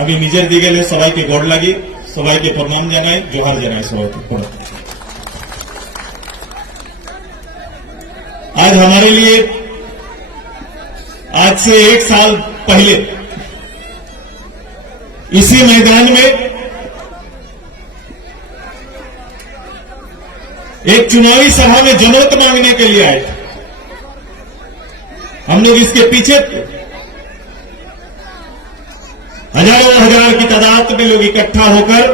আমি নিজের দিকে সবাইকে গড় লাগি, সবাইকে প্রণাম জানাই, জোহার জানাই সবাইকে। आज हमारे लिए आज से 1 साल पहले इसी मैदान में एक चुनावी सभा में जनमत मांगने के लिए आए थे। हम लोग इसके पीछे हजारों हजार की तादाद में लोग इकट्ठा होकर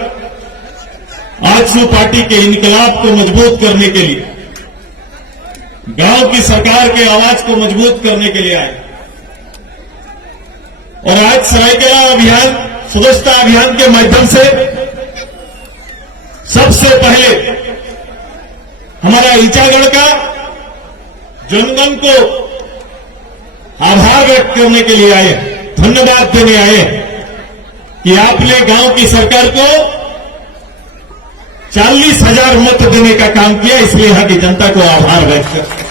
आजसू पार्टी के इनकलाब को मजबूत करने के लिए, गांव की सरकार के आवाज को मजबूत करने के लिए आए। और आज सरायकेला अभियान, सदस्यता अभियान के माध्यम से सबसे पहले हमारा ईचागढ़ का जनगण को आभार व्यक्त करने के लिए आए, धन्यवाद देने आए कि आपने गांव की सरकार को 40,000 मत देने का काम किया, इसलिए यहां की जनता को आभार व्यक्त करते हैं।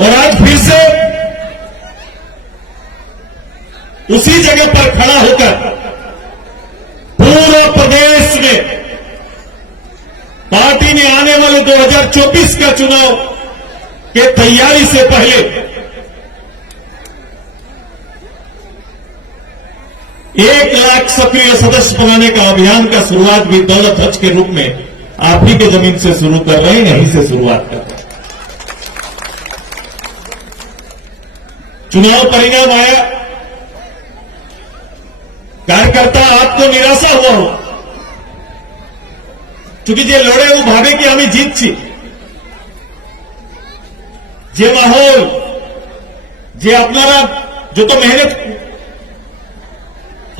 और आज फिर से उसी जगह पर खड़ा होकर पूरे प्रदेश में पार्टी ने आने वाले 2024 का चुनाव के तैयारी से पहले 1 लाख सक्रिय सदस्य बनाने का अभियान का शुरुआत भी दौलत ध्वज के रूप में आप ही के जमीन से शुरू कर रहे हैं, यहीं से शुरुआत कर रहे हैं। चुनाव परिणाम आया, कार्यकर्ता आपको निराशा हुआ हो, क्योंकि जे लड़े वो भावे कि हमें जीत छी, जे माहौल जे अपनारा जो तो मेहनत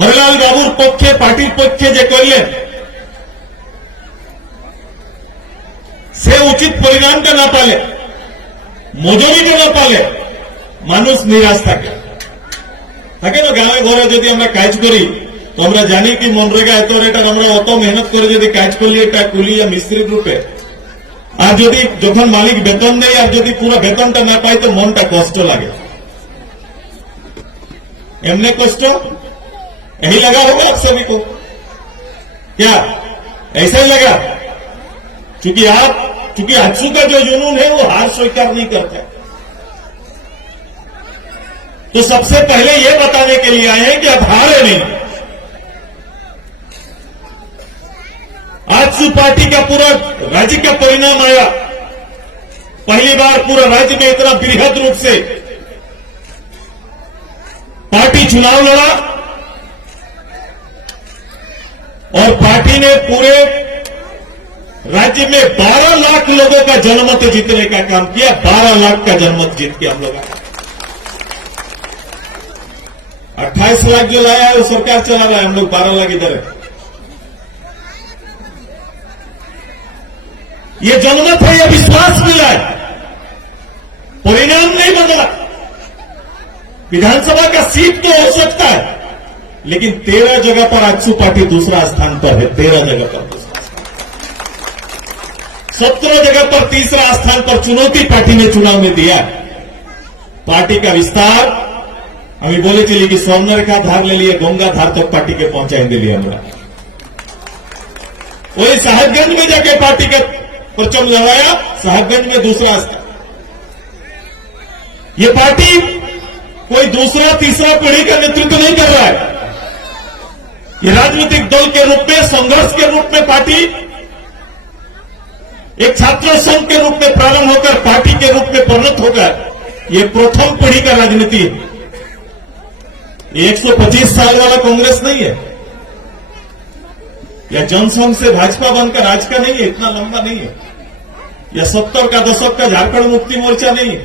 हरिलाल बाबूर पक्षे पार्टी पक्षे जे करले से उचित परिणाम का ना पाले, मजूरी का ना पाले, मानुष निराश থাকে না। গাঁয়ে ঘরে যদি আমরা কাজ করি তো আমরা জানি কি মনরেগা এত রেটার আমরা অত মেহনত করে যদি কাজ করলি এটা কুলিয়া মিস্ত্রি রূপে, আর যদি যখন মালিক বেতন দেয় আর যদি পুরো বেতনটা না পাই তো মনটা কষ্ট লাগে। এমনি কষ্ট यही लगा होगा आप सभी को, क्या ऐसा ही लगा? क्योंकि आजसू का जो जुनून है वो हार स्वीकार नहीं करता। तो सबसे पहले ये बताने के लिए आए हैं कि अब हारे नहीं। आजसू पार्टी का पूरा राज्य का परिणाम आया, पहली बार पूरा राज्य में इतना बृहद रूप से पार्टी चुनाव लड़ा और पार्टी ने पूरे राज्य में 12 लाख लोगों का जनमत जीतने का काम किया। 12 लाख का जनमत जीत के हम लोग 28 लाख जो लाया है वो सरकार चला रहा है, हम लोग 12 लाख इधर है। ये जनमत है, ये विश्वास मिला है, परिणाम नहीं बदला। विधानसभा का सीट तो हो सकता है, लेकिन 13 जगह पर आजसू पार्टी दूसरा स्थान पर है, 13 जगह पर दूसरा स्थान, 17 जगह पर तीसरा स्थान पर चुनौती पार्टी ने चुनाव में दिया। पार्टी का विस्तार हमें बोले चलिए कि स्वर्णरेखा धार ले लिए, गंगा धार तक पार्टी के पहुंचाएंगे लिए हमरा। वही साहेबगंज में जाके पार्टी का परचम लगाया, साहेबगंज में दूसरा स्थान। ये पार्टी कोई दूसरा तीसरा पीढ़ी का नेतृत्व नहीं कर रहा है, ये राजनीतिक दल के रूप में, संघर्ष के रूप में पार्टी एक छात्र संघ के रूप में प्रारंभ होकर पार्टी के रूप में परिणत होकर ये प्रथम पीढ़ी का राजनीति है। ये 125 साल वाला कांग्रेस नहीं है, या जनसंघ से भाजपा बनकर आज का नहीं है, इतना लंबा नहीं है, या 70 का दशक का झारखंड मुक्ति मोर्चा नहीं है।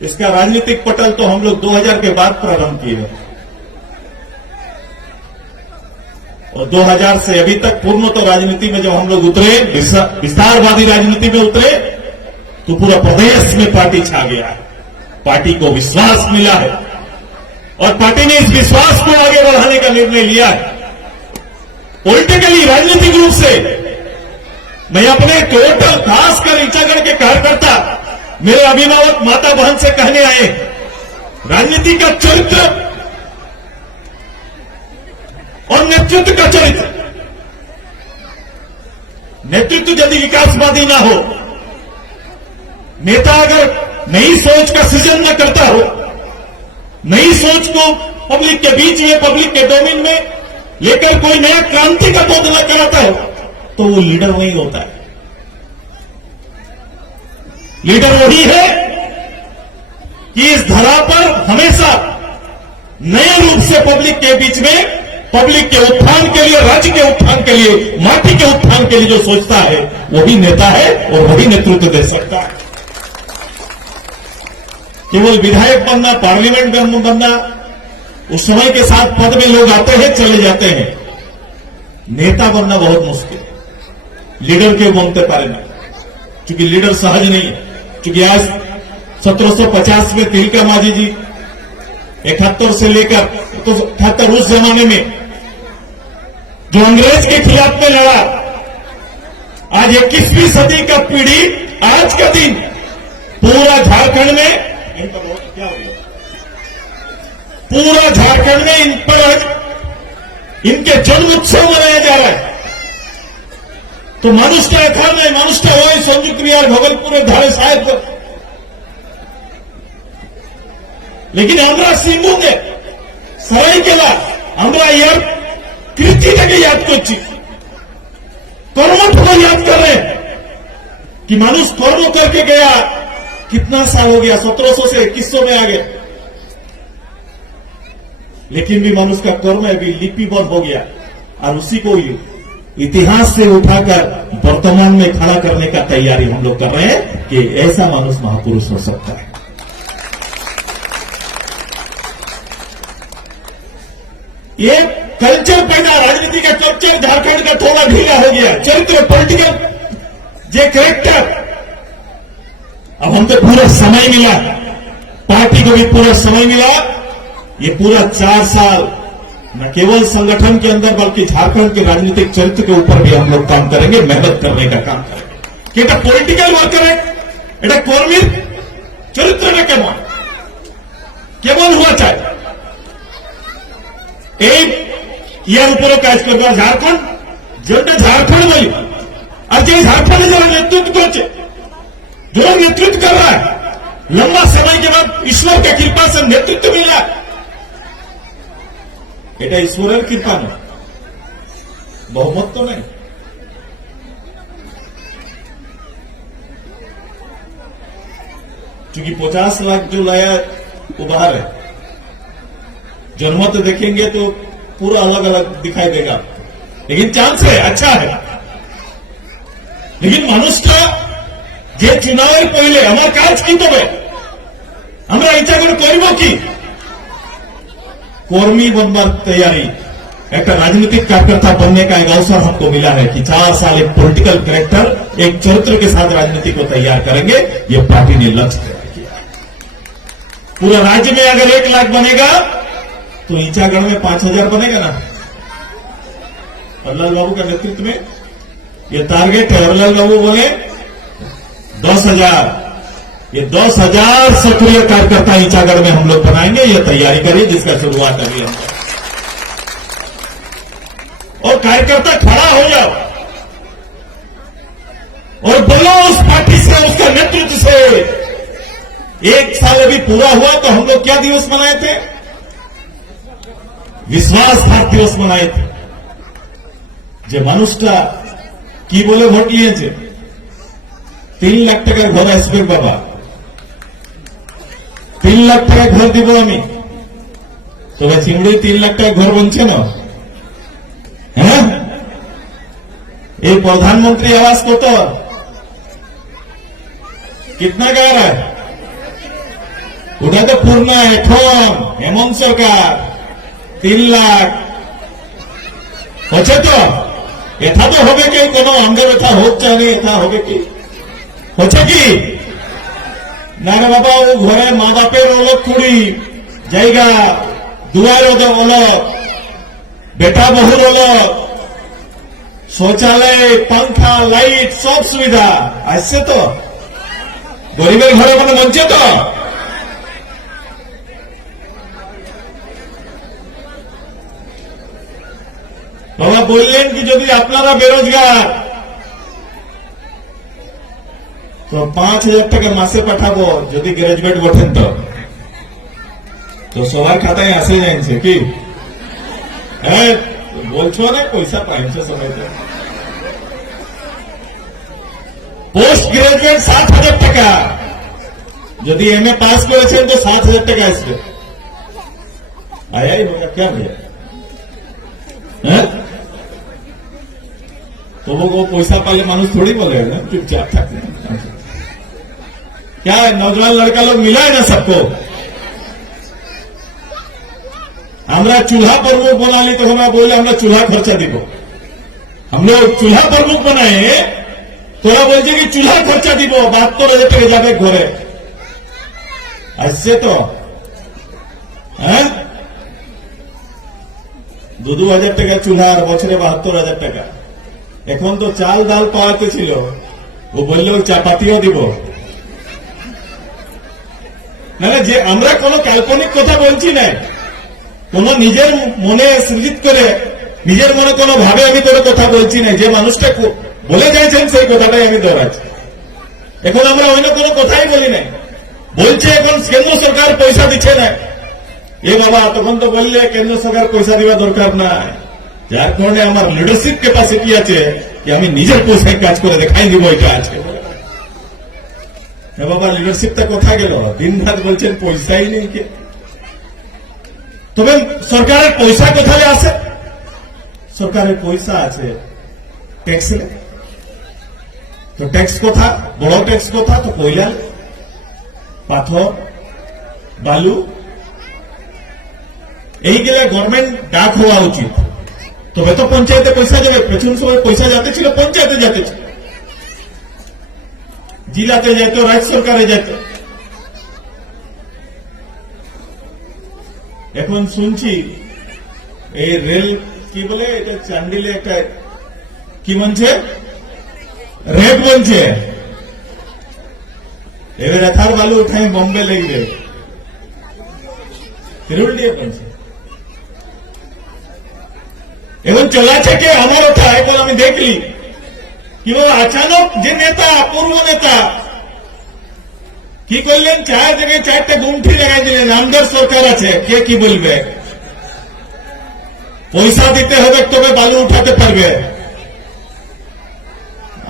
इसका राजनीतिक पटल तो हम लोग 2000 के बाद प्रारंभ किए और 2000 से अभी तक पूर्ण तो राजनीति में जब हम लोग उतरे, विस्तारवादी राजनीति में उतरे, तो पूरा प्रदेश में पार्टी छा गया है। पार्टी को विश्वास मिला है और पार्टी ने इस विश्वास को आगे बढ़ाने का निर्णय लिया है। पॉलिटिकली, राजनीतिक रूप से मैं अपने टोटल खासकर ईचागढ़ के मेरे अभिभावक माता बहन से कहने आए, राजनीति का चरित्र और नेतृत्व का चरित्र, नेतृत्व यदि विकासवादी ना हो, नेता अगर नई सोच का सृजन न करता हो, नई सोच को पब्लिक के बीच में, पब्लिक के डोमेन में लेकर कोई नया क्रांति का बोध न कराता हो, तो वो लीडर नहीं होता है। लीडर वही है कि इस धरा पर हमेशा नए रूप से पब्लिक के बीच में, पब्लिक के उत्थान के लिए, राज्य के उत्थान के लिए, माटी के उत्थान के लिए जो सोचता है वही नेता है और वही नेतृत्व दे सकता है। केवल विधायक बनना, पार्लियामेंट में बनना, उस समय के साथ पद में लोग आते हैं चले जाते हैं। नेता बनना बहुत मुश्किल है। लीडर क्यों बनते पारे ना, क्योंकि लीडर सहज नहीं है। क्योंकि आज 1750 में तिलका मांझी जी 71 से लेकर 78 उस जमाने में जो अंग्रेज के खिलाफ में लड़ा, आज 21वीं सदी का पीढ़ी, आज का दिन पूरा झारखंड में, क्या हो गया, पूरा झारखंड में इन पर इनके जन्म उत्सव मनाया जा रहा है। तो मनुष्य का एखान नहीं, मनुष्य का वही संयुक्त बिहार भगलपुर धारे साहेब, लेकिन हमरा सिंहभूमे सरायकेला हमरा यार कृतिটাকে याद করছি, कर्मठ को याद कर रहे हैं कि मनुष्य कर्म करके गया। कितना साल हो गया, 1700 से 2100 में आ गया, लेकिन भी मनुष्य का कर्म अभी लिपिबद्ध हो गया और उसी को इतिहास से उठाकर वर्तमान में खड़ा करने का तैयारी हम लोग कर रहे हैं कि ऐसा मनुष्य महापुरुष हो सकता है। ये कल्चर पैदा, राजनीति का कल्चर झारखंड का थोड़ा ढीला हो गया। चरित्र, पॉलिटिकल जे कैरेक्टर, अब हमको पूरा समय मिला, पार्टी को भी पूरा समय मिला। ये पूरा 4 साल न केवल संगठन के अंदर बल्कि झारखंड के राजनीतिक चरित्र के ऊपर भी हम लोग काम करेंगे, मेहनत करने का काम करेंगे कि এটা পলিটিক্যাল ওয়ার্কার, এটা কর্মীর চরিত্রটা কেমন হওয়া চাই, এই ইয়ার উপরও কাজ করবে। আর ঝাড়খণ্ড, যেটা ঝাড়খণ্ড বলি, আর যে ঝাড়খণ্ডে যারা নেতৃত্ব করছে, जो नेतृत्व कर रहा है, लंबा समय के बाद ईश्वर की कृपा से नेतृत्व मिला, এটা ईश्वरेर कृपा नहीं, बहुमत तो नहीं। क्योंकि 50 लाख जो लाया वो बाहर है, जनमत देखेंगे तो पूरा अलग अलग दिखाई देगा, लेकिन चांस है, अच्छा है। लेकिन मनुष्य का যে চুনাওয়ের পहिले আমার কাজ কি, তবে আমরা ইচ্ছা করে করব কি, কর্মী बनবার तैयारी। एक राजनीतिक कार्यकर्ता बनने का एक अवसर हमको मिला है कि 4 साल एक पॉलिटिकल कैरेक्टर, एक चरित्र के साथ राजनीति को तैयार करेंगे। ये पार्टी ने लक्ष्य तैयार किया। पूरा राज्य में अगर 1 लाख बनेगा तो ईचागढ़ में 5000 बनेगा ना। हरलाल बाबू का नेतृत्व में ये टारगेट है। हरलाल बाबू बोले 10,000, ये 10,000 सक्रिय कार्यकर्ता ईचागढ़ में हम लोग बनाएंगे। ये तैयारी करिए, जिसका शुरुआत अभी हम, और कार्यकर्ता खड़ा हो जाओ और बोलो उस पार्टी से, उसका नेतृत्व से। 1 साल अभी पूरा हुआ तो हम लोग क्या दिवस मनाए थे, विश्वासघात दिवस मनाए थे। जो मनुष्य की बोले भोट लिए 3 लाख টাকা ঘর আসবে বাবা, 3 লাখ টাকা ঘর দিব আমি। তবে চিংড়ি 3 লাখ টাকা ঘর বলছে না, হ্যাঁ? এই প্রধানমন্ত্রী আবাস কত, कितना का रहा है? ওটা তো পূর্ণ এখন হেমন্ত সরকার 3 লাখ হচ্ছে। তো এটা তো হবে কি, কোনো অঙ্গে ব্যথা হচ্ছে না, এটা হবে কি, হচ্ছে কি না রে বাবা? ও ঘরে মা বাপের অলগ কুড়ি জায়গা, দুয়ার অলগ, বেটা বহুর অলগ, শৌচালয়, पंखा, लाइट सब सुविधा আসছে। তো গরিবের ঘরে কোনো বঞ্চিত বাবা বললেন কি যদি আপনারা বেরোজগার তো 5,000 টাকা মাসে পাঠাবো যদি গ্রাজুয়েট ওঠেন তো সবার খাতায় আসে যাইছে কি হ্যাঁ বলছো না পয়সা পাইছে সবাই পোস্ট গ্রাজুয়েট 7,000 টাকা যদি एमए पास করেছেন তো 7,000 টাকা আসবে আয়াই होगा क्या भैया हैं तो वो पैसा पाले मानुष थोड़ी बोलेगा ना चुपचाप থাকে क्या है नौजवान लड़का लोग मिला है ना सबको আমরা चूल्हा प्रमुख बना ली तो हमें बोले আমরা चूल्हा खर्चा দিব हम लोग चूल्हा प्रमुख बनाए তোরা বলছে কি চুলা খরচা দিব 72,000 টাকা যাবে ঘরে আসছে তো হ্যাঁ 2,000 টাকা চুলা আর বছরে 72,000 টাকা এখন তো চাল ডাল পাওয়াতে ছিল ও বললেও চাপাতিও দিব না যে আমরা কোনো কাল্পনিক কথা বলছি না কোন নিজের মনে সৃজিত করে নিজের মনে কোনো ভাবে আমি তোর কথা বলছি না যে মানুষটা বলে যাইছেন সেই কথাটাই আমি দৌড়াচ্ছি এখন আমরা অন্য কোনো কথাই বলি নাই বলছে এখন কেন্দ্র সরকার পয়সা দিচ্ছে না এ বাবা তখন তো বললে কেন্দ্র সরকার পয়সা দেওয়া দরকার না যার কারণে আমার লিডারশিপ ক্যাপাসিটি আছে যে আমি নিজের পয়সায় কাজ করে দেখাই দিব এটা আজকে বাবা লিডারশিপটা কোথায় গেল দিন রাত বলছেন পয়সাই নেই কে তবে সরকারের পয়সা কোথায় আসে সরকারের পয়সা আছে ট্যাক্স তো ট্যাক্স কথা বড় ট্যাক্স কথা তো কয়লা পাথর বালু এইগুলা গভর্নমেন্ট ডাক হওয়া উচিত তবে তো পঞ্চায়েতে পয়সা যাবে পেছন সময় পয়সা যাতে ছিল পঞ্চায়েতে যেতে ছিল জেলাতে যেত রাজ্য সরকারে যেত এখন শুনছি এই রেল কি বলে এটা চান্ডিলে একটা কি বলছে রেট বলছে এবার এথার বালু উঠাই বম্বে লেগে তিরুলিয়া বলছে এখন চলাছে কে আমার ওঠা এখন আমি দেখলি কি আচানক যে নেতা পূর্ব নেতা কি করলেন 4 জায়গায় 4টে গুমঠি লাগাই দিলেন আমদার সরকার আছে কে কি বলবে পয়সা দিতে হবে তবে বালু উঠাতে পারবে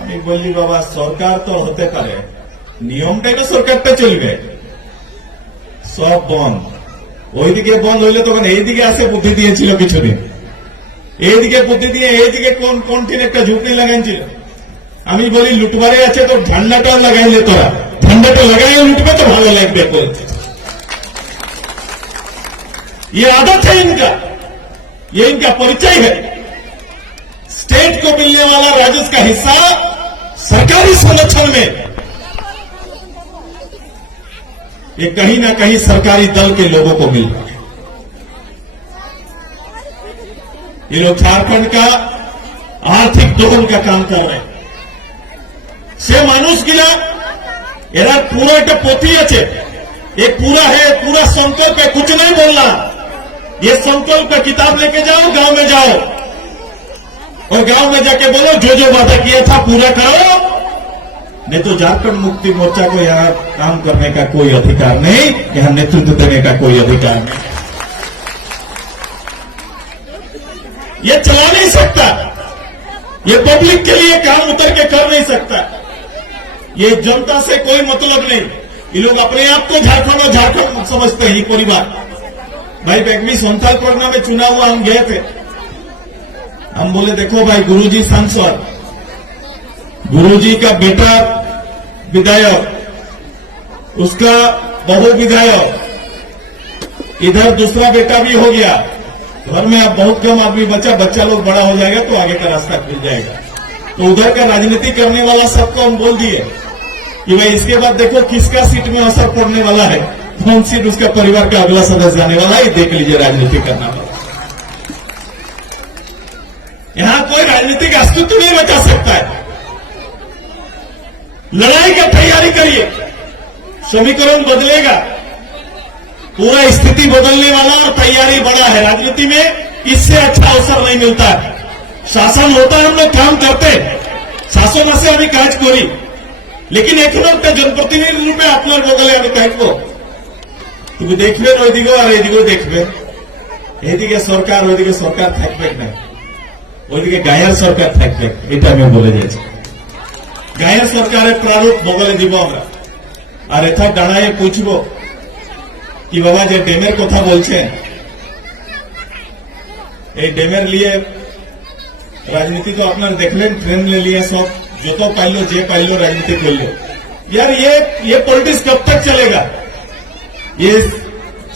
আমি বললি বাবা সরকার তো হতে পারে নিয়মটাই তো সরকারটা চলবে সব বন্ধ ওইদিকে বন্ধ হইলে তখন এইদিকে আসে বুদ্ধি দিয়েছিল কিছুদিন এইদিকে বুদ্ধি দিয়ে এইদিকে কোন একটা ঝুঁকি লাগাইছিল আমি বলি লুটবারে আছে তো ঝান্ডাটা লাগাইলে তোরা ঝান্ডাটা लगाए लुटबे तो भालो लगबे बोलते ये आदत है इनका ये इनका परिचय है स्टेट को मिलने वाला राजस्व का हिस्सा सरकारी संरक्षण में ये कहीं ना कहीं सरकारी दल के लोगों को मिल रहा है ये लोग झारखंड का आर्थिक दोहन का काम कर रहे हैं से मानुष गिला এরা পুরো একটা পথি আছে ये पूरा है पूरा संकल्प है कुछ नहीं बोलना ये संकल्प का किताब लेके जाओ गांव में जाओ और गांव में जाके बोलो जो वादा किया था पूरा करो नहीं तो झारखंड मुक्ति मोर्चा को यहाँ काम करने का कोई अधिकार नहीं यहाँ नेतृत्व देने का कोई अधिकार नहीं ये चला नहीं सकता ये पब्लिक के लिए काम उतर के कर नहीं सकता ये जनता से कोई मतलब नहीं ये लोग अपने आप को झारखंड और झारखंड समझते हैं परिवार भाई बेगमी संथाल पटना में चुनाव हुआ हम गए थे हम बोले देखो भाई गुरुजी सांसद गुरुजी का बेटा विधायक उसका बहू विधायक इधर दूसरा बेटा भी हो गया घर में अब बहुत कम आदमी बच्चा लोग बड़ा हो जाएगा तो आगे का रास्ता खुल जाएगा तो उधर का राजनीति करने वाला सबको हम बोल दिए कि भाई इसके बाद देखो किसका सीट में असर पड़ने वाला है कौन सीट उसका परिवार का अगला सदस्य जाने वाला है देख लीजिए राजनीति करना वाला यहां कोई राजनीतिक अस्तित्व नहीं बचा सकता है लड़ाई की तैयारी करिए समीकरण बदलेगा, पूरा स्थिति बदलने वाला और तैयारी बड़ा है। राजनीति में इससे अच्छा अवसर नहीं मिलता है। शासन होता है, हम लोग काम करते, शासन से अभी काज करी, लेकिन एक जनप्रतिनिधि रूपे আপনার বগলে আমি থাকবো, তুমি দেখবেন ওইদিকে আর এইদিকেও দেখবেন, এইদিকে সরকার ওইদিকে সরকার থাকবে না, ওইদিকে গায়ের সরকার থাকবে, এটা আমি বলে যাচ্ছি। গায়ের সরকারের প্রারূপ বগলে দিব আমরা, আর এথর দাঁড়ায় পুছব কি বাবা যে ড্যামের কথা বলছেন, এই ড্যামের লিয়ে राजनीति तो अपना देख लें, ट्रेन ले लिया, सब जो तो पाइलो जे पाइलो राजनीति कर लो। यार ये पॉलिटिक्स कब तक चलेगा? ये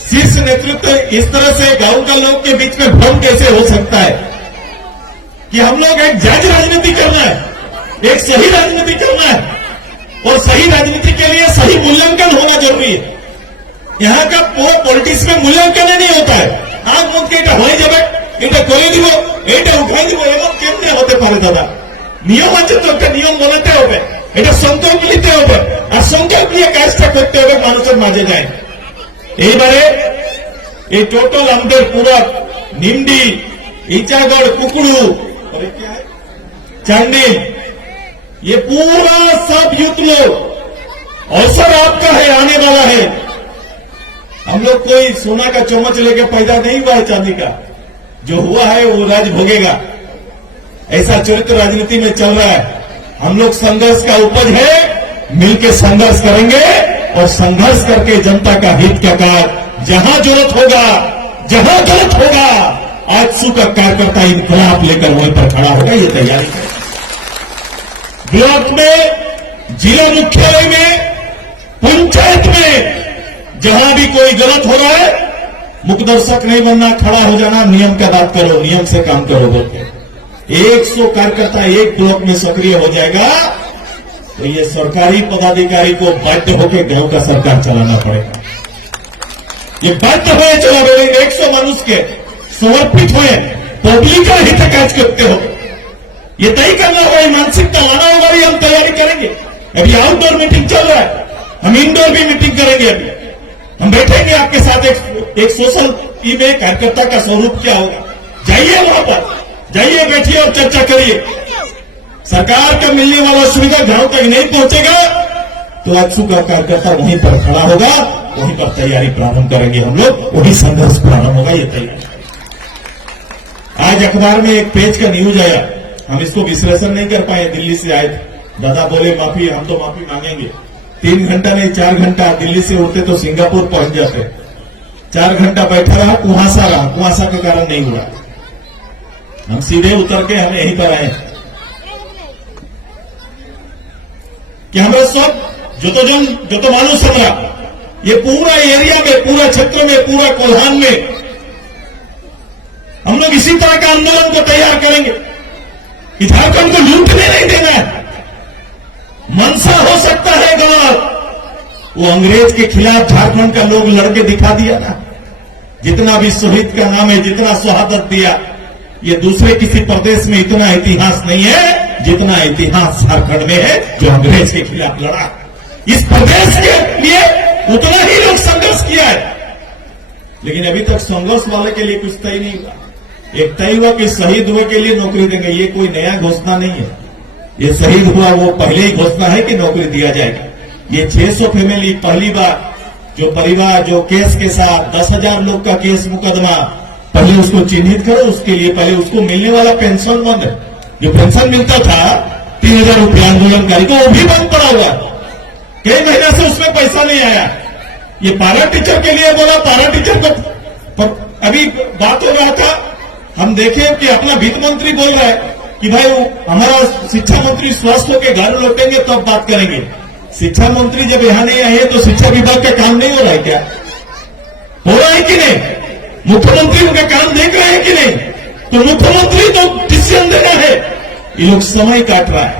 शीर्ष नेतृत्व इस तरह से गांव का लोग के बीच में भ्रम कैसे हो सकता है कि हम लोग एक जायज राजनीति करना है, एक सही राजनीति करना है, और सही राजनीति के लिए सही मूल्यांकन होना जरूरी है। यहाँ का पूरा पॉलिटिक्स में मूल्यांकन नहीं होता है। आग मुझ के हो जाए, এটা করে দিব, এটা উঠাই দিব, এমন কেমনে হতে পারে দাদা? নিয়ম আছে তো, একটা নিয়ম বলাতে হবে, এটা সংকল্প নিতে হবে, আর সংকল্প নিয়ে কাজটা করতে হবে, মানুষের মাঝে যায়। এইবারে এই টোটাল আমাদের পুরো নিমডি, ইচাগড়, कुकड़ू और क्या है चांदी, ये पूरा सब यूथ लोग अवसर आपका है, आने वाला है। हम लोग कोई सोना का चम्मच लेके पैदा नहीं हुआ है, चांदी का जो हुआ है वो राज भोगेगा, ऐसा चरित्र राजनीति में चल रहा है। हम लोग संघर्ष का उपज है, मिलकर संघर्ष करेंगे और संघर्ष करके जनता का हित का कार्य जहां जरूरत होगा, जहां गलत होगा, आजसू का कार्यकर्ता इनकलाब लेकर वहीं पर खड़ा होगा, ये तैयारी है। ब्लॉक में, जिला मुख्यालय में, पंचायत में जहां भी कोई गलत हो रहा है, मुखदर्शक नहीं बनना, खड़ा हो जाना, नियम का बात करो, नियम से काम करो बोलते। 100 कार्यकर्ता एक ब्लॉक में सक्रिय हो जाएगा तो ये सरकारी पदाधिकारी को बाध्य होकर गांव का सरकार चलाना पड़ेगा। ये बाध्य हुए चला, 100 मनुष्य के समर्पित हुए, पब्लिक का हित काज करते हो, ये तय करना होगा, मानसिकता लाना होगा। हम तैयारी करेंगे, अभी आउटडोर मीटिंग चल रहा है, हम इंडोर भी मीटिंग करेंगे। अभी हम बैठेंगे आपके साथ, एक सोशल में कार्यकर्ता का स्वरूप क्या होगा, जाइए वहां पर, जाइए, बैठिए और चर्चा करिए। सरकार का मिलने वाला सुविधा गांव तक नहीं पहुंचेगा तो आजसू का कार्यकर्ता वहीं पर खड़ा होगा, वहीं पर तैयारी प्रारंभ करेंगे हम लोग, वही संघर्ष प्रारंभ होगा, ये तैयारी। आज अखबार में एक पेज का न्यूज आया, हम इसको विश्लेषण नहीं कर पाए, दिल्ली से आए थे, दादा बोले माफी, हम तो माफी मांगेंगे। 3 घंटा नहीं 4 घंटा दिल्ली से उठते तो सिंगापुर पहुंच जाते, 4 घंटा बैठा रहा, कुहासा के कारण नहीं हुआ, हम सीधे उतर के हम यहीं पर आए कि हमें सब जो तो मालूम समझा, ये पूरा एरिया में, पूरा क्षेत्र में, पूरा कोल्हान में हम लोग इसी तरह का आंदोलन को तैयार करेंगे कि झारखंड को लूटने नहीं देना है। मनसा हो सकता है गलत, वो अंग्रेज के खिलाफ झारखंड का लोग लड़के दिखा दिया ना, जितना भी शहीद का नाम है, जितना शहादत दिया, ये दूसरे किसी प्रदेश में इतना इतिहास नहीं है जितना इतिहास झारखंड में है, जो अंग्रेज के खिलाफ लड़ा। इस प्रदेश के लिए उतना ही लोग संघर्ष किया है, लेकिन अभी तक संघर्ष वाले के लिए कुछ तय नहीं हुआ। एक तय हुआ कि शहीद हुए के लिए नौकरी देंगे, ये कोई नया घोषणा नहीं है, ये शहीद हुआ वो पहले ही घोषणा है कि नौकरी दिया जाएगा। ये 600 फैमिली पहली बार, जो परिवार जो केस के साथ 10,000 लोग का केस मुकदमा, पहले उसको चिन्हित करो, उसके लिए पहले उसको मिलने वाला पेंशन बंद, जो पेंशन मिलता था 3,000 रुपया आंदोलनकारी को, वो भी बंद पड़ा हुआ, कई महीने से उसमें पैसा नहीं आया। ये पारा टीचर के लिए बोला, पारा टीचर को अभी बात हो रहा था, हम देखें कि अपना वित्त मंत्री बोल रहा है कि भाई हमारा शिक्षा मंत्री स्वस्थ होकर घर लौटेंगे तब बात करेंगे। शिक्षा मंत्री जब यहां नहीं आए तो शिक्षा विभाग का काम नहीं हो रहा है क्या? हो रहा है कि नहीं? मुख्यमंत्री उनका काम देख रहे हैं कि नहीं? तो मुख्यमंत्री तो डिसीजन देना है, ये लोग समय काट रहा है,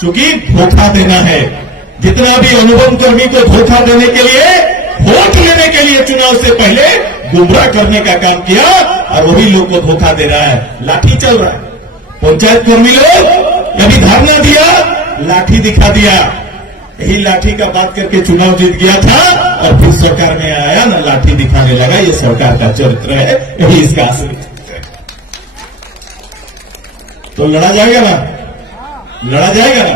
क्योंकि धोखा देना है। जितना भी अनुबंध कर्मी को धोखा देने के लिए, वोट लेने के लिए चुनाव से पहले गुमराह करने का काम किया, और वही लोग को धोखा दे रहा है। लाठी चल रहा है, पंचायत कर्मी लोग अभी धरना दिया, लाठी दिखा दिया, यही लाठी का बात करके चुनाव जीत गया था और फिर सरकार में आया ना लाठी दिखाने लगा। ये सरकार का चरित्र है, यही इसका असली चरित्र है। तो लड़ा जाएगा ना, लड़ा जाएगा ना,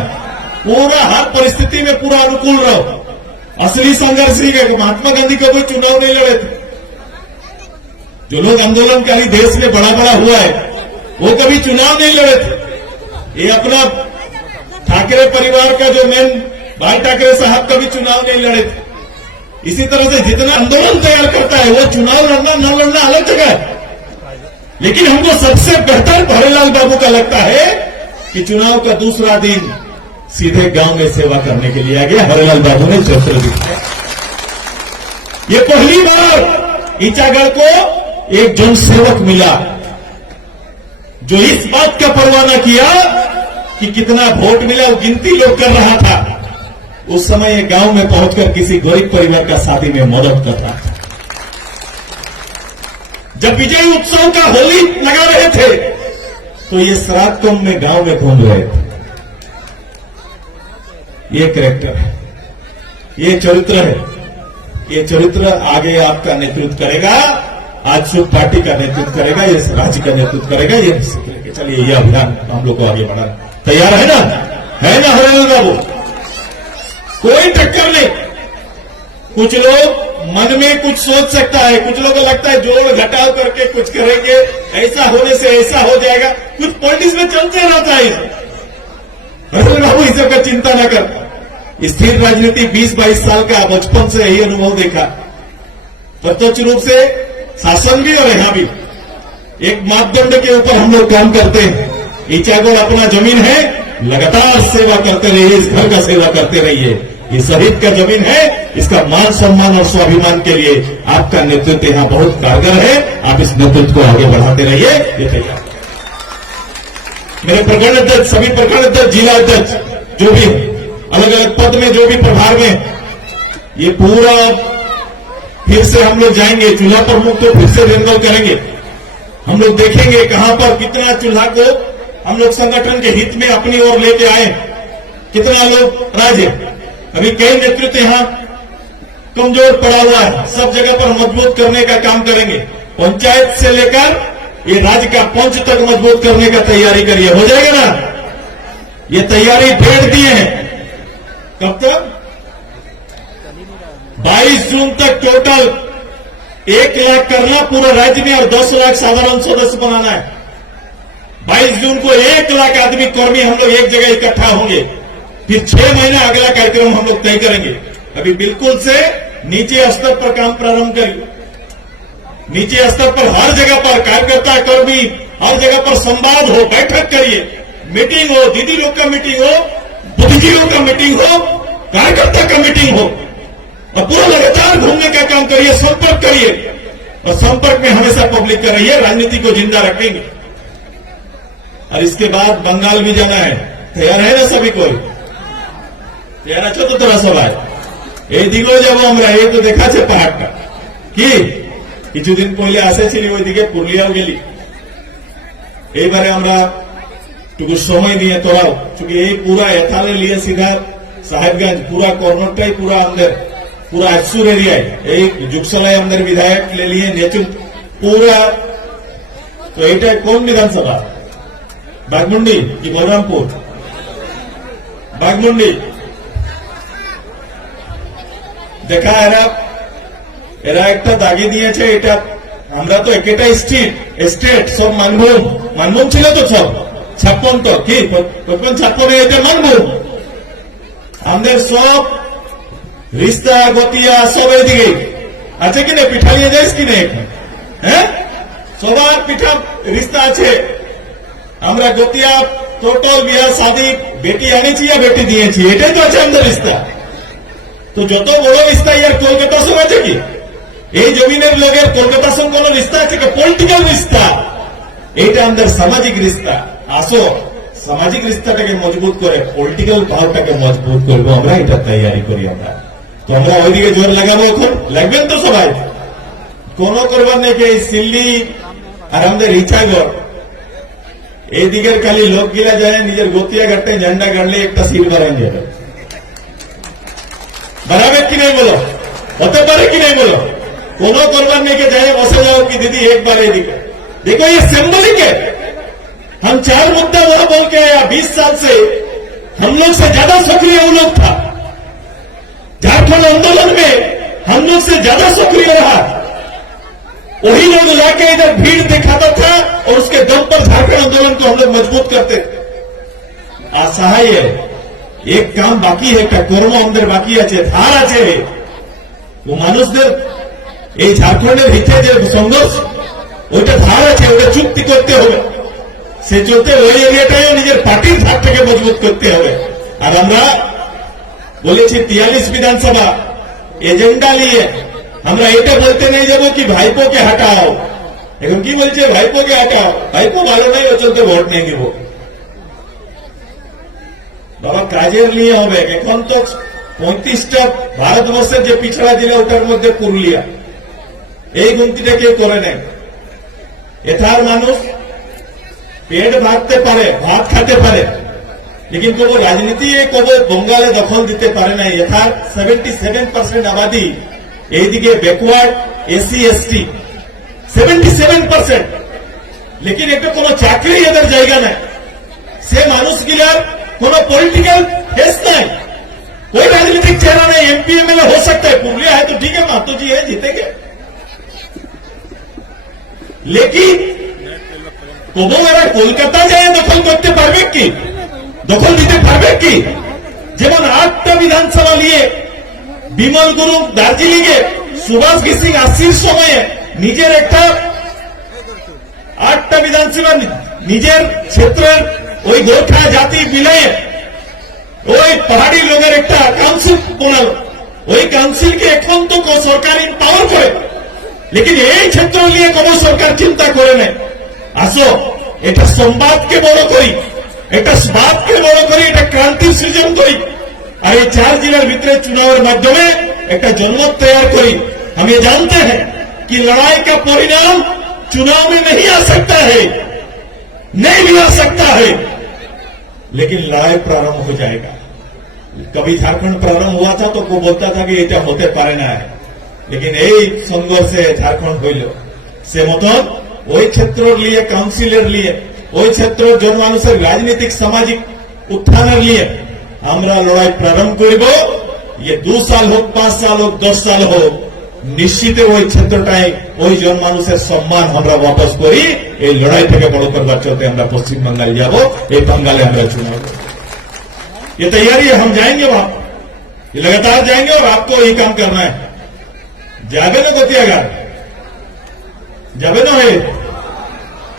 पूरा हर परिस्थिति में पूरा अनुकूल रहो। असली संघर्ष ही है। महात्मा गांधी का कोई चुनाव नहीं लड़े थे। जो लोग आंदोलनकारी देश में बड़ा बड़ा हुआ है वो कभी चुनाव नहीं लड़े थे। ये अपना ठाकरे परिवार का जो मेन बाल ठाकरे साहब कभी चुनाव नहीं लड़े थे। इसी तरह से जितना आंदोलन तैयार करता है वो चुनाव लड़ना न लड़ना अलग जगह है। लेकिन हमको सबसे बेहतर हरेलाल बाबू का लगता है कि चुनाव का दूसरा दिन सीधे गांव में सेवा करने के लिए आ गया। हरेलाल बाबू ने चरित्र दिखाया। ये पहली बार ईचागढ़ को एक जनसेवक मिला जो इस बात का परवाह न किया कि कितना वोट मिला, वो गिनती लोग कर रहा था। उस समय ये गांव में पहुंचकर किसी गरीब परिवार का शादी में मदद कर रहा था। जब विजय उत्सव का होली लगा रहे थे तो ये श्राद्ध कुंभ में गांव में घूम रहे थे। ये कैरेक्टर है, ये चरित्र है। ये चरित्र आगे आपका नेतृत्व करेगा। आज शुभ पार्टी का नेतृत्व करेगा, ये राज्य का नेतृत्व करेगा। ये चलिए ये अभियान हम लोग को आगे बढ़ाना तैयार है ना, है ना हरेलाल बाबू? कोई टक्कर नहीं। कुछ लोग मन में कुछ सोच सकता है, कुछ लोगों को लगता है जोड़ घटाव करके कुछ करेंगे, ऐसा होने से ऐसा हो जाएगा। कुछ पॉलिटिक्स में चलते रहता है। हरेलाल बाबू इस सबका चिंता न कर। स्थिर राजनीति 20-22 साल का बचपन से यही अनुभव देखा। प्रत्यक्ष रूप से शासन भी और यहां भी एक मापदंड के ऊपर हम लोग काम करते हैं। ईचागढ़ अपना जमीन है, लगातार सेवा करते रहिए, इस घर का सेवा करते रहिए। ये शहीद का जमीन है, इसका मान सम्मान और स्वाभिमान के लिए आपका नेतृत्व यहां बहुत कारगर है। आप इस नेतृत्व को आगे बढ़ाते रहिए। ये तैयार मेरे प्रखंड अध्यक्ष, सभी प्रखंड अध्यक्ष, जिला अध्यक्ष जो भी अलग अलग पद में, जो भी प्रभार में, ये पूरा फिर से हम लोग जाएंगे। चूल्हा प्रमुख तो फिर से रिन्यूअल करेंगे। हम लोग देखेंगे कहां पर कितना चूल्हा को हम लोग संगठन के हित में अपनी ओर लेके आए, कितना लोग राज्य। अभी कई नेतृत्व यहां कमजोर पड़ा हुआ है, सब जगह पर मजबूत करने का काम करेंगे। पंचायत से लेकर ये राज्य का पंच तक मजबूत करने का तैयारी करिए। हो जाएगा ना? ये तैयारी डेट दिए हैं। कब तक? 22 जून तक टोटल 1 लाख करना पूरा राज्य में और 10 लाख साधारण सदस्य बनाना है। 22 जून को 1 लाख आदमी कर्मी हम लोग एक जगह इकट्ठा होंगे। फिर 6 महीने अगला कार्यक्रम हम लोग तय करेंगे। अभी बिल्कुल से नीचे स्तर पर काम प्रारंभ करिए। नीचे स्तर पर हर जगह पर कार्यकर्ता कर्मी हर जगह पर संवाद हो, बैठक करिए, मीटिंग हो, दीदी लोग का मीटिंग हो, बुद्धिजीवियों का मीटिंग हो, कार्यकर्ता का मीटिंग हो, और पूरा लगातार घूमने का काम करिए, संपर्क करिए और संपर्क में हमेशा पब्लिक का रहिए। राजनीति को जिंदा रखेंगे। और इसके बाद बंगाल भी जाना है। तैयार है ना सभी कोई? तैयार अच्छा तो थोड़ा सवाल এই দিকেও যাব আমরা। এই তো দেখাচ্ছে পাহাড়টা কি কিছুদিন পহলে আসেছিলি ওইদিকে পুরুলিয়াও গেলি। এইবারে আমরা টুকু সময় নিয়ে তোরাও, চूंकि এই পুরা এথালে নিয়ে सीधा साहेबगंज पूरा कॉर्नरटाई पूरा अंदर पूरा अक्सुर एरिया है। এই जुगसलाई अंदर विधायक ले लिए नेचुर पूरा। तो এইটা কোন বিধানসভা? বাগমুন্ডি কি বলরামপুর? বাগমুন্ডি। দেখা এরা একটা দাগি দিয়েছে। এটা আমরা তো একটা স্টেট সব মানভূম ছিল তো সব 56 তো কি 56 এটা মানভূম। আমাদের সব রিস্তা গতিয়া সব এইদিকে আছে কিনা? পিঠা নিয়ে যাইস কিনা? হ্যাঁ, সবার পিঠা রিস্তা আছে। আমরা গতিয়া টোটাল বিয়া শাদী বেটি আনিছি या বেটি দিয়েছি, এটাই তো আছে আমাদের রিস্তা। তো যত বড় রিস্তা ইয়ার কলকাতার সঙ্গে আছে কি? এই জমিনের লোকের কলকাতার সঙ্গে কোন রিস্তা আছে কি? পলিটিক্যাল রিস্তা। এইটা আমাদের সামাজিক রিস্তা। আসো সামাজিক রিস্তাটাকে মজবুত করে পলিটিক্যাল পাওয়ারটাকে মজবুত করবো আমরা। এটা তৈরি করি আমরা। তো আমরা ওইদিকে জোর লাগাবো। এখন লাগবেন তো সবাই? কোন করবার নেই কি? এই সিল্লি আর আমাদের ইচ্ছাগড় এই দিকের খালি লোক গিলা যায় নিজের গতিয়া ঘাটে ঝান্ডা গাড়লে একটা সিল বাড়ান যাবে। कि नहीं बोलो, होते पारे कि नहीं बोलो, कोनो करवार नहीं के जाए बसे जाओ कि दीदी एक बार ये देखो ये सिंबलिक है। हम 4 मुद्दा वहां बोल के आया, 20 साल से हम लोग से ज्यादा सक्रिय वो लोग था। झारखंड आंदोलन में हम लोग से ज्यादा सक्रिय रहा, वही लोग लाके इधर भीड़ दिखाता था और उसके दम पर झारखंड आंदोलन को हम लोग मजबूत करते। असहाय एक काम बाकी है, একটা কর্ম আমাদের বাকি আছে, ধার আছে। ও মানুষদের এই ঝাড়খণ্ডের হিতে যে সংঘর্ষ, ওইটা ধার আছে, ওটা চুক্তি করতে হবে। সে চলতে ওই এরিয়াটাও নিজের পার্টির ধার থেকে মজবুত করতে হবে। আর আমরা বলেছি 43 বিধানসভা এজেন্ডা নিয়ে আমরা এটা বলতে नहीं যাবো कि ভাইপো কে হটাও। এখন কি বলছে ভাইপো কে হটাও, ভাইপো ভালো নাই, ও চলতে ভোট नहीं দিব। বাবা কাজের নিয়ে হবে। এখন তো 35টা ভারতবর্ষের যে পিছড়া জেলা ওটার মধ্যে পুরুলিয়া, এই গুনতিটা কেউ করে নেয়। এথার মানুষ পেট ভাগতে পারে, ভাত খেতে পারে, लेकिन तो वो राजनीति कबो बंगाले दखल दीते पारे ना। यथार 77% आबादी এইদিকে ব্যাকওয়ার্ড, এসসি এসটি 77%, लेकिन একটা কোনো চাকরি এদের জায়গা নাই। সে মানুষগুলার কোনো পলিটিক্যাল फेस नहीं, कोई राजनीतिक चेहरा नहीं। एमपी एमएलए हो सकता है, पुरलिया है तो ठीक है, महतो जी है, जीतेंगे। लेकिन তবু এরা কলকাতা যায় দখল করতে পারবে কি, দখল দিতে পারবে কি? যেমন 8টা বিধানসভা নিয়ে বিমল গুরু দার্জিলিং এ সুভাষ গিসিং 80 সময়ে নিজের একটা 8টা বিধানসভা নিজের ক্ষেত্রের ওই গোর্খা জাতি মিলিয়ে ওই পাহাড়ি লোকের একটা কাউন্সিল বানালো। ওই কাউন্সিলকে এখন তো সরকার পাওয়ার করে, लेकिन এই ক্ষেত্র নিয়ে কোন সরকার চিন্তা করে নাই। আসো এটা সংবাদকে বড় করি, এটা বাদকে বড় করি, এটা ক্রান্তির সৃজন করি, আর এই 4 জেলার ভিতরে চুনাवेर माध्यमे একটা জনমত तैयार करी। हम ये जानते हैं कि लड़ाई का परिणाम चुनाव में नहीं आ सकता है, नहीं भी आ सकता है, लेकिन लड़ाई प्रारंभ हो जाएगा। कभी झारखंड प्रारंभ हुआ था तो को बोलता था कि এটা হতে পারে না, लेकिन এই সংঘর্ষে ঝাড়খণ্ড হইল। সে মতন ওই ক্ষেত্রের নিয়ে কাউন্সিলের নিয়ে ওই ক্ষেত্রের জনমানুষের রাজনৈতিক সামাজিক উত্থানের নিয়ে আমরা লড়াই প্রারম্ভ করব। ये 2 साल হোক, 5 साल হোক, 10 साल হোক, নিশ্চিত ওই ক্ষেত্রটাই ওই জনমানুষের সম্মান আমরা वापस করি। এই লড়াই থেকে বড় করবার চলতে আমরা পশ্চিম বাংলায় যাব, এই বাঙালি আমরা চুনাব। ये तैयारी है, हम जाएंगे वहां, ये लगातार जाएंगे और आपको यही काम करना है। जाबे ना गतियागार যাবে না হয়ে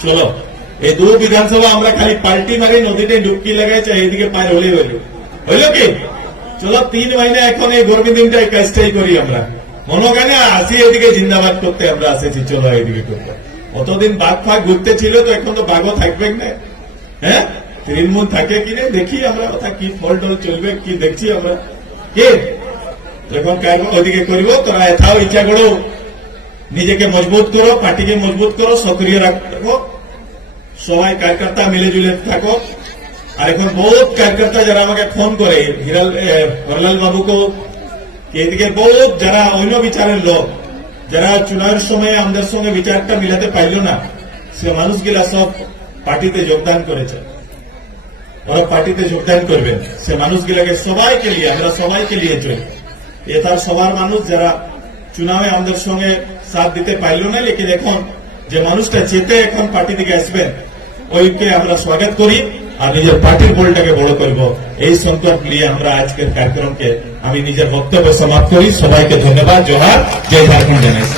চলো। এই 2 বিধানসভা আমরা খালি পাল্টি মারি নদীতে ডুবকি লাগাইছে, এইদিকে পার হলে হইল কি? চলো 3 মহিনা এখন এই গরমি দিনটা এই কাজটাই করি আমরা। মনোগানে আসি এদিকে জিন্দাবাদ করতে আমরা আসেছি, চলো এইদিকে করতে। অতদিন বাঘ ফাঘ ঘুরতে ছিল, তো এখন তো বাঘও থাকবে না। হ্যাঁ, তৃণমূল থাকে কি না দেখি আমরা, কথা কি ফল টল চলবে কি দেখছি আমরা। কে এখন ওদিকে করব, তোরা এথাও ইচ্ছা করো নিজেকে মজবুত করো, পার্টিকে মজবুত করো, সক্রিয় রাখো, সবাই কার্যকর্তা মিলে জুলে থাকো। আর এখন বহুত কার্যকর্তা যারা আমাকে ফোন করে, হরলাল বাবুকে, এদিকে বহুত যারা অন্য বিচারের লোক, যারা চুনাবের সময় আমাদের সঙ্গে বিচারটা মিলাতে পারল না, সে মানুষগুলা সব পার্টিতে যোগদান করেছে। ওরা পার্টিতে যোগদান করবেন, সে মানুষগুলাকে সবাইকে নিয়ে আমরা সবাইকে নিয়ে চলি। এটার সবার মানুষ যারা চুনাবে আমাদের সঙ্গে সাথ দিতে পারল না, লেকিন এখন যে মানুষটা চেতে এখন পার্টি থেকে আসবেন, ওইকে আমরা স্বাগত করি আর নিজের পার্টির বলটাকে বড় করব। এই সংকল্প নিয়ে আমরা আজকের কার্যক্রমকে আমি নিজের বক্তব্য সমাপ্ত করি। সবাইকে ধন্যবাদ, জোহার, জয় ঝাড়খণ্ড জানাইছি।